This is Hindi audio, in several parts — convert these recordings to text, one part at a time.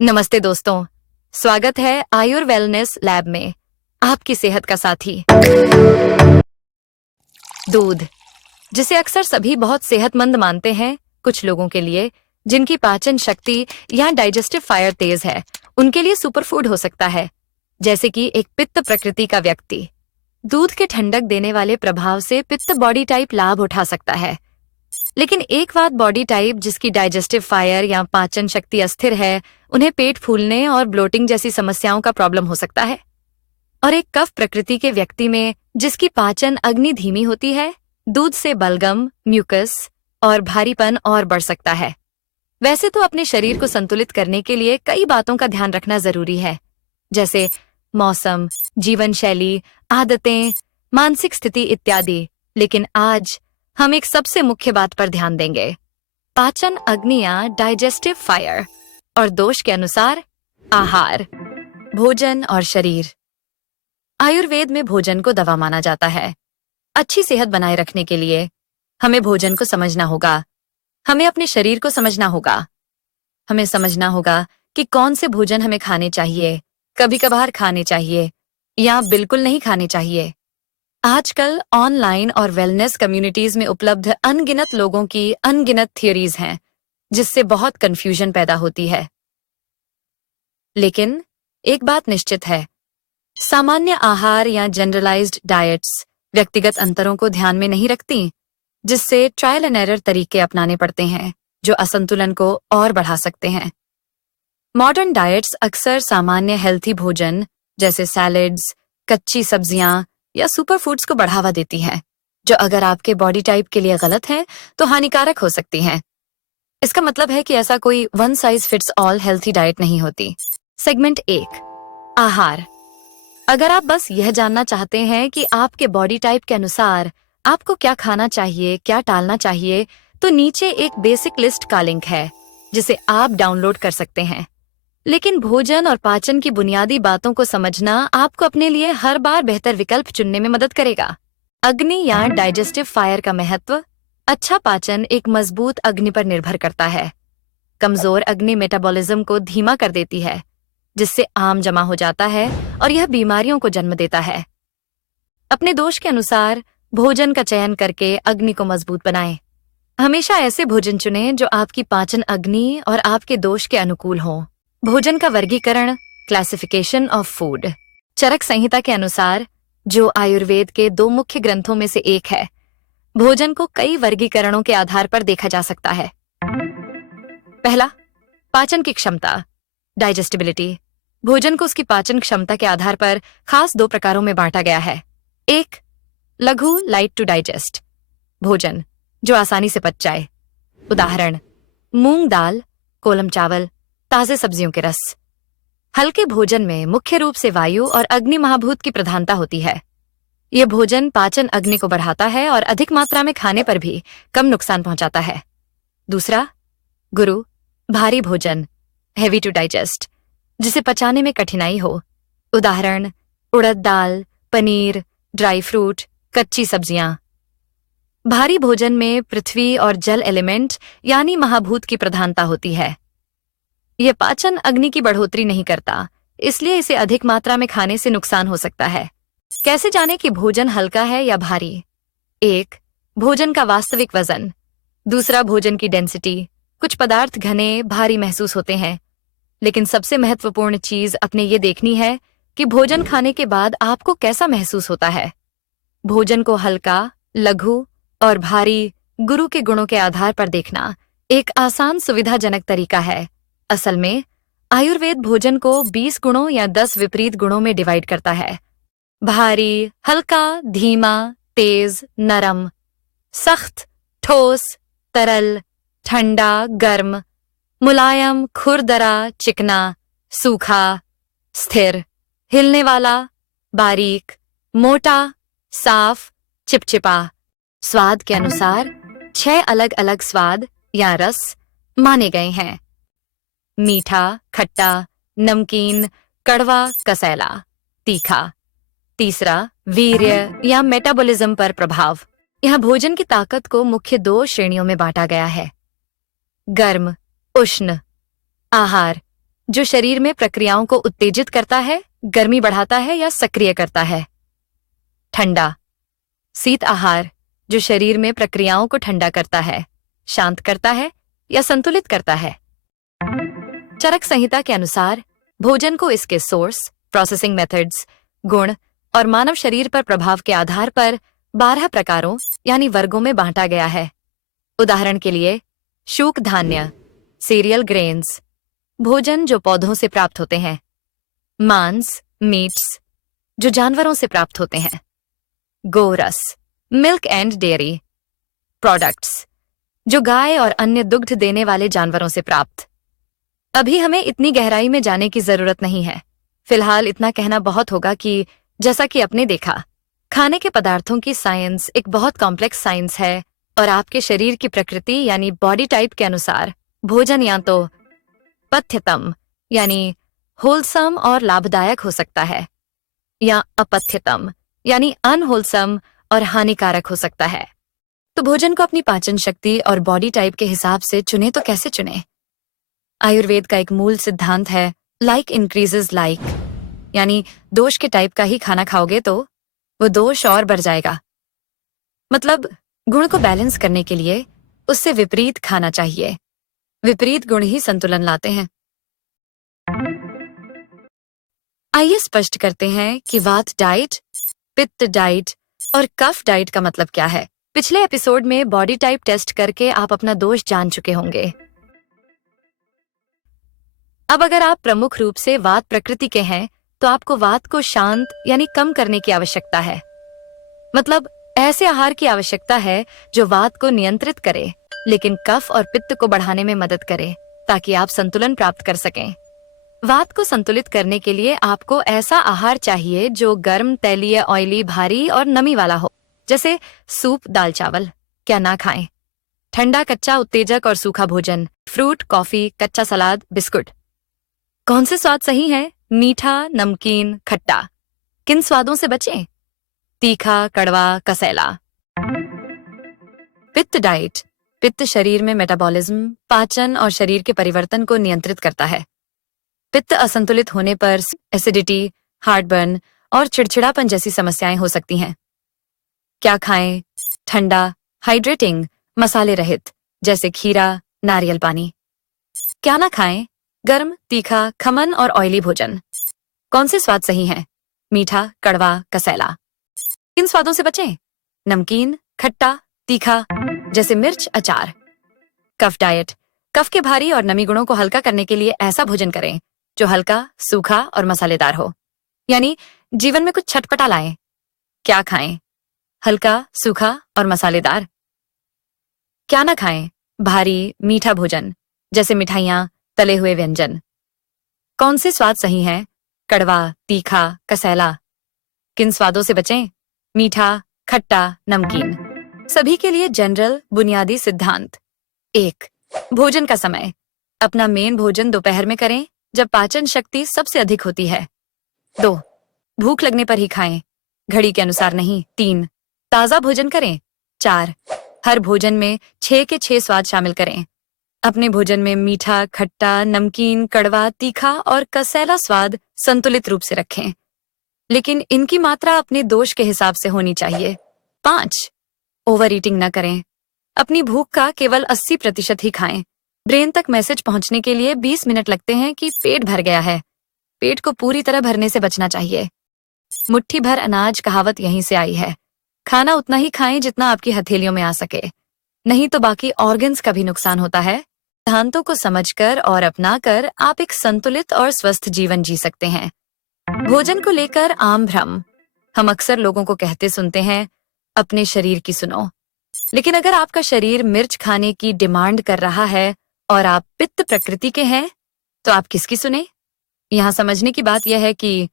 नमस्ते दोस्तों, स्वागत है आयुर वेलनेस लैब में, आपकी सेहत का साथी। दूध, जिसे अक्सर सभी बहुत सेहतमंद मानते हैं, कुछ लोगों के लिए जिनकी पाचन शक्ति या डाइजेस्टिव फायर तेज है, उनके लिए सुपरफूड हो सकता है, जैसे कि एक पित्त प्रकृति का व्यक्ति। दूध के ठंडक देने वाले प्रभाव से पित्त बॉडी टाइप लाभ उठा सकता है, लेकिन एक बात बॉडी टाइप जिसकी डाइजेस्टिव फायर या पाचन शक्ति अस्थिर है, उन्हें पेट फूलने और ब्लोटिंग जैसी समस्याओं का प्रॉब्लम हो सकता है। और एक कफ प्रकृति के व्यक्ति में जिसकी पाचन अग्नि धीमी होती है, दूध से बलगम, म्यूकस और भारीपन और बढ़ सकता है। वैसे तो अपने शरीर को संतुलित करने के लिए कई बातों का ध्यान रखना जरूरी है, जैसे मौसम, जीवन शैली, आदतें, मानसिक स्थिति इत्यादि। लेकिन आज हम एक सबसे मुख्य बात पर ध्यान देंगे, पाचन अग्नि या डाइजेस्टिव फायर और दोष के अनुसार आहार, भोजन और शरीर। आयुर्वेद में भोजन को दवा माना जाता है। अच्छी सेहत बनाए रखने के लिए हमें भोजन को समझना होगा, हमें अपने शरीर को समझना होगा, हमें समझना होगा कि कौन से भोजन हमें खाने चाहिए, कभी कभार खाने चाहिए या बिल्कुल नहीं खाने चाहिए। आजकल ऑनलाइन और वेलनेस कम्युनिटीज में उपलब्ध अनगिनत लोगों की अनगिनत थियरीज हैं, जिससे बहुत कंफ्यूजन पैदा होती है। लेकिन एक बात निश्चित है, सामान्य आहार या जनरलाइज्ड डाइट्स व्यक्तिगत अंतरों को ध्यान में नहीं रखती, जिससे ट्रायल एंड एरर तरीके अपनाने पड़ते हैं जो असंतुलन को और बढ़ा सकते हैं। मॉडर्न डाइट्स अक्सर सामान्य हेल्थी भोजन जैसे सैलेड्स, कच्ची सब्जियां या सुपरफूड्स को बढ़ावा देती हैं, जो अगर आपके बॉडी टाइप के लिए गलत है तो हानिकारक हो सकती हैं। इसका मतलब है कि ऐसा कोई one size fits all healthy diet नहीं होती। सेगमेंट 1, आहार। अगर आप बस यह जानना चाहते हैं कि आपके बॉडी टाइप के अनुसार आपको क्या खाना चाहिए, क्या टालना चाहिए, तो नीचे एक बेसिक लिस्ट का लिंक है जिसे आप डाउनलोड कर सकते हैं। लेकिन भोजन और पाचन की बुनियादी बातों को समझना आपको अपने लिए हर बार बेहतर विकल्प चुनने में मदद करेगा। अग्नि या डाइजेस्टिव फायर का महत्व। अच्छा पाचन एक मजबूत अग्नि पर निर्भर करता है। कमजोर अग्नि मेटाबॉलिज्म को धीमा कर देती है, जिससे आम जमा हो जाता है और यह बीमारियों को जन्म देता है। अपने दोष के अनुसार भोजन का चयन करके अग्नि को मजबूत बनाएं। हमेशा ऐसे भोजन चुनें जो आपकी पाचन अग्नि और आपके दोष के अनुकूल हों। भोजन का वर्गीकरण, क्लासिफिकेशन ऑफ फूड। चरक संहिता के अनुसार, जो आयुर्वेद के 2 मुख्य ग्रंथों में से एक है, भोजन को कई वर्गीकरणों के आधार पर देखा जा सकता है। पहला, पाचन की क्षमता, डाइजेस्टिबिलिटी। भोजन को उसकी पाचन क्षमता के आधार पर खास 2 प्रकारों में बांटा गया है। एक, लघु लाइट टू डाइजेस्ट भोजन जो आसानी से पच जाए। उदाहरण, मूंग दाल, कोलम चावल, ताजे सब्जियों के रस। हल्के भोजन में मुख्य रूप से वायु और अग्नि महाभूत की प्रधानता होती है। यह भोजन पाचन अग्नि को बढ़ाता है और अधिक मात्रा में खाने पर भी कम नुकसान पहुंचाता है। दूसरा, गुरु, भारी भोजन, हेवी टू डाइजेस्ट, जिसे पचाने में कठिनाई हो। उदाहरण, उड़द दाल, पनीर, ड्राई फ्रूट, कच्ची सब्जियां। भारी भोजन में पृथ्वी और जल एलिमेंट यानी महाभूत की प्रधानता होती है। यह पाचन अग्नि की बढ़ोतरी नहीं करता, इसलिए इसे अधिक मात्रा में खाने से नुकसान हो सकता है। कैसे जाने कि भोजन हल्का है या भारी? 1, भोजन का वास्तविक वजन। दूसरा, भोजन की डेंसिटी। कुछ पदार्थ घने, भारी महसूस होते हैं, लेकिन सबसे महत्वपूर्ण चीज अपने ये देखनी है कि भोजन खाने के बाद आपको कैसा महसूस होता है। भोजन को हल्का, लघु और भारी गुरु के गुणों के आधार पर देखना एक आसान, सुविधाजनक तरीका है। असल में आयुर्वेद भोजन को 20 गुणों या 10 विपरीत गुणों में डिवाइड करता है। भारी, हल्का, धीमा, तेज, नरम, सख्त, ठोस, तरल, ठंडा, गर्म, मुलायम, खुरदरा, चिकना, सूखा, स्थिर, हिलने वाला, बारीक, मोटा, साफ, चिपचिपा। स्वाद के अनुसार 6 अलग अलग स्वाद या रस माने गए हैं। मीठा, खट्टा, नमकीन, कड़वा, कसैला, तीखा। तीसरा, वीर्य या मेटाबॉलिज्म पर प्रभाव। यहाँ भोजन की ताकत को मुख्य 2 श्रेणियों में बांटा गया है। गर्म, उष्ण आहार, जो शरीर में प्रक्रियाओं को उत्तेजित करता है, गर्मी बढ़ाता है या सक्रिय करता है। ठंडा, शीत आहार, जो शरीर में प्रक्रियाओं को ठंडा करता है, शांत करता है या संतुलित करता है। चरक संहिता के अनुसार भोजन को इसके सोर्स, प्रोसेसिंग मेथड्स, गुण और मानव शरीर पर प्रभाव के आधार पर 12 प्रकारों यानी वर्गों में बांटा गया है। उदाहरण के लिए, शूक धान्य, सीरियल ग्रेन्स, भोजन जो पौधों से प्राप्त होते हैं। मांस, मीट्स, जो जानवरों से प्राप्त होते हैं। गोरस, मिल्क एंड डेयरी प्रोडक्ट्स, जो गाय और अन्य दुग्ध देने वाले जानवरों से प्राप्त। अभी हमें इतनी गहराई में जाने की जरूरत नहीं है। फिलहाल इतना कहना बहुत होगा कि जैसा कि आपने देखा, खाने के पदार्थों की साइंस एक बहुत कॉम्प्लेक्स साइंस है और आपके शरीर की प्रकृति यानी बॉडी टाइप के अनुसार भोजन या तो पथ्यतम यानी होलसम और लाभदायक हो सकता है या अपथ्यतम यानी अनहोलसम और हानिकारक हो सकता है। तो भोजन को अपनी पाचन शक्ति और बॉडी टाइप के हिसाब से चुने तो कैसे चुने? आयुर्वेद का एक मूल सिद्धांत है लाइक इंक्रीजेस लाइक, यानी दोष के टाइप का ही खाना खाओगे तो वो दोष और बढ़ जाएगा। मतलब गुण को बैलेंस करने के लिए उससे विपरीत खाना चाहिए। विपरीत गुण ही संतुलन लाते हैं। आइए स्पष्ट करते हैं कि वात डाइट, पित्त डाइट और कफ डाइट का मतलब क्या है। पिछले एपिसोड में बॉडी टाइप टेस्ट करके आप अपना दोष जान चुके होंगे। अब अगर आप प्रमुख रूप से वात प्रकृति के हैं तो आपको वात को शांत यानी कम करने की आवश्यकता है। मतलब ऐसे आहार की आवश्यकता है जो वात को नियंत्रित करे लेकिन कफ और पित्त को बढ़ाने में मदद करे ताकि आप संतुलन प्राप्त कर सकें। वात को संतुलित करने के लिए आपको ऐसा आहार चाहिए जो गर्म, तैलीय, ऑयली, भारी और नमी वाला हो। जैसे सूप, दाल चावल क्या ना खाएं। ठंडा, कच्चा, उत्तेजक और सूखा भोजन, फ्रूट, कॉफी, कच्चा सलाद, बिस्कुट। कौन से स्वाद सही है? मीठा, नमकीन, खट्टा। किन स्वादों से बचें? तीखा, कड़वा, कसैला। पित्त डाइट। पित्त शरीर में मेटाबॉलिज्म, पाचन और शरीर के परिवर्तन को नियंत्रित करता है। पित्त असंतुलित होने पर एसिडिटी, हार्टबर्न और चिड़चिड़ापन जैसी समस्याएं हो सकती हैं। क्या खाएं? ठंडा, हाइड्रेटिंग, मसाले रहित, जैसे खीरा, नारियल पानी। क्या ना खाएं? गर्म, तीखा, खमन और ऑयली भोजन। कौन से स्वाद सही हैं? मीठा, कड़वा, कसैला। किन स्वादों से बचें? नमकीन, खट्टा, तीखा, जैसे मिर्च, अचार। कफ डाइट। कफ के भारी और नमी गुणों को हल्का करने के लिए ऐसा भोजन करें जो हल्का, सूखा और मसालेदार हो, यानी जीवन में कुछ छटपटा लाए। क्या खाएं? हल्का, सूखा और मसालेदार। क्या ना खाएं? भारी, मीठा भोजन, जैसे मिठाइयाँ, तले हुए व्यंजन। कौन से स्वाद सही हैं? कड़वा, तीखा, कसैला। किन स्वादों से बचें? मीठा, खट्टा, नमकीन। सभी के लिए जनरल बुनियादी सिद्धांत। 1. भोजन का समय। अपना मेन भोजन दोपहर में करें जब पाचन शक्ति सबसे अधिक होती है। 2. भूख लगने पर ही खाएं, घड़ी के अनुसार नहीं। 3. ताजा भोजन करें। 4. हर भोजन में 6 के 6 स्वाद शामिल करें। अपने भोजन में मीठा, खट्टा, नमकीन, कड़वा, तीखा और कसैला स्वाद संतुलित रूप से रखें, लेकिन इनकी मात्रा अपने दोष के हिसाब से होनी चाहिए। 5. ओवर ईटिंग न करें। अपनी भूख का केवल 80% ही खाएं। ब्रेन तक मैसेज पहुंचने के लिए 20 मिनट लगते हैं कि पेट भर गया है। पेट को पूरी तरह भरने से बचना चाहिए। मुट्ठी भर अनाज कहावत यहीं से आई है। खाना उतना ही खाएं जितना आपकी हथेलियों में आ सके, नहीं तो बाकी ऑर्गन्स का भी नुकसान होता है। सिद्धांतों को समझकर और अपनाकर आप एक संतुलित और स्वस्थ जीवन जी सकते हैं। भोजन को लेकर आम भ्रम। हम अक्सर लोगों को कहते सुनते हैं, अपने शरीर की सुनो। लेकिन अगर आपका शरीर मिर्च खाने की डिमांड कर रहा है और आप पित्त प्रकृति के हैं, तो आप किसकी सुने? यहाँ समझने की बात यह है कि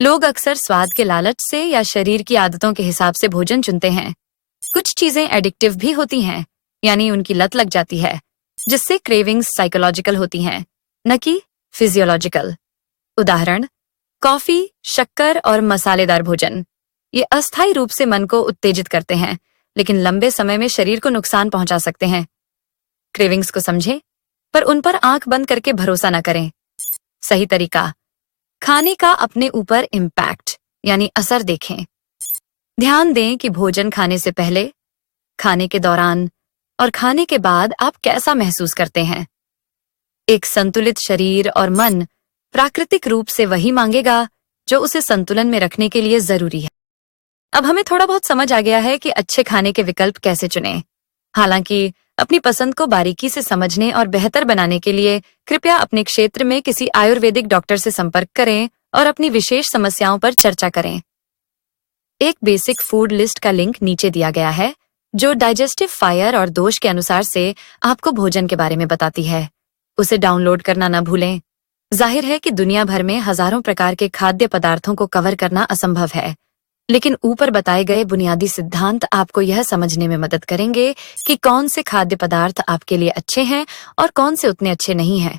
लोग अक्सर स्वाद के लालच से या शरीर की आदतों के हिसाब से भोजन चुनते हैं। कुछ चीजें एडिक्टिव भी होती हैं, यानी उनकी लत लग जाती है, जिससे क्रेविंग्स साइकोलॉजिकल होती हैं, न कि फिजियोलॉजिकल। उदाहरण, कॉफी, शक्कर और मसालेदार भोजन। ये अस्थायी रूप से मन को उत्तेजित करते हैं, लेकिन लंबे समय में शरीर को नुकसान पहुंचा सकते हैं। क्रेविंग्स को समझें, पर उन पर आंख बंद करके भरोसा न करें। सही तरीका, खाने का अपने ऊपर इम्पैक्ट यानी असर देखें। ध्यान दें कि भोजन खाने से पहले, खाने के दौरान और खाने के बाद आप कैसा महसूस करते हैं। एक संतुलित शरीर और मन प्राकृतिक रूप से वही मांगेगा जो उसे संतुलन में रखने के लिए जरूरी है। अब हमें थोड़ा बहुत समझ आ गया है कि अच्छे खाने के विकल्प कैसे चुनें। हालांकि अपनी पसंद को बारीकी से समझने और बेहतर बनाने के लिए कृपया अपने क्षेत्र में किसी आयुर्वेदिक डॉक्टर से संपर्क करें और अपनी विशेष समस्याओं पर चर्चा करें। एक बेसिक फूड लिस्ट का लिंक नीचे दिया गया है, जो डाइजेस्टिव फायर और दोष के अनुसार से आपको भोजन के बारे में बताती है। उसे डाउनलोड करना न भूलें। जाहिर है कि दुनिया भर में हजारों प्रकार के खाद्य पदार्थों को कवर करना असंभव है, लेकिन ऊपर बताए गए बुनियादी सिद्धांत आपको यह समझने में मदद करेंगे कि कौन से खाद्य पदार्थ आपके लिए अच्छे हैं और कौन से उतने अच्छे नहीं हैं।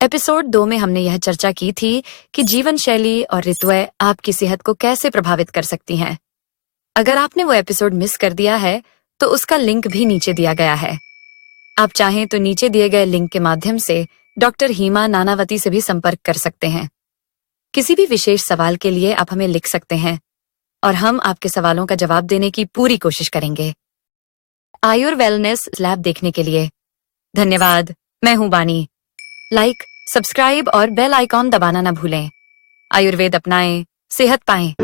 एपिसोड 2 में हमने यह चर्चा की थी कि जीवन शैली और ऋतुएं आपकी सेहत को कैसे प्रभावित कर सकती हैं। अगर आपने वो एपिसोड मिस कर दिया है, तो उसका लिंक भी नीचे दिया गया है। आप चाहें तो नीचे दिए गए लिंक के माध्यम से डॉक्टर हीमा नानावती से भी संपर्क कर सकते हैं। किसी भी विशेष सवाल के लिए आप हमें लिख सकते हैं और हम आपके सवालों का जवाब देने की पूरी कोशिश करेंगे। आयुर वेलनेस लैब देखने के लिए धन्यवाद। मैं हूं बानी। लाइक, सब्सक्राइब और बेल आइकॉन दबाना ना भूलें। आयुर्वेद अपनाएं, सेहत पाएं।